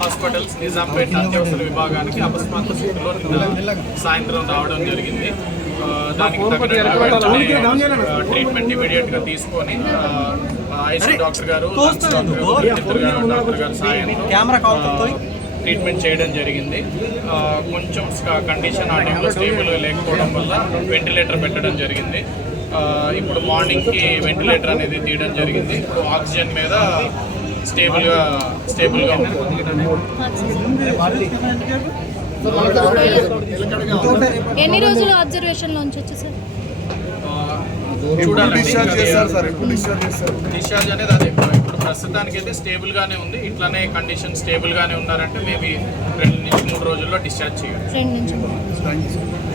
Hospitals Nizampet అత్యవసర విభాగానికి అకస్మాత్ స్థితిలో సాయంత్రం రావడం జరిగింది. దానికి ట్రీట్మెంట్ ఇమీడియట్ గా తీసుకొని ఐసీ డాక్టర్ గారు డాక్టర్ గారు సాయంతో ట్రీట్మెంట్ చేయడం జరిగింది. కొంచెం కండిషన్ ఆ టైంలో స్టేబుల్ లేకపోవడం వల్ల వెంటిలేటర్ పెట్టడం జరిగింది. ఇప్పుడు మార్నింగ్కి వెంటిలేటర్ అనేది తీయడం జరిగింది. ఇప్పుడు ఆక్సిజన్ మీద స్టేబుల్గా ఎన్ని రోజులు అబ్జర్వేషన్లో ఉంచొచ్చు సార్? చూడాలండి. డిశ్చార్జ్ అనేది అదే ఇప్పుడు ప్రస్తుతానికి అయితే స్టేబుల్గానే ఉంది. ఇట్లానే కండిషన్ స్టేబుల్గానే ఉన్నారంటే మేబీ 2 నుంచి 3 రోజుల్లో డిశ్చార్జ్ చేయాలి. 2 నుంచి 3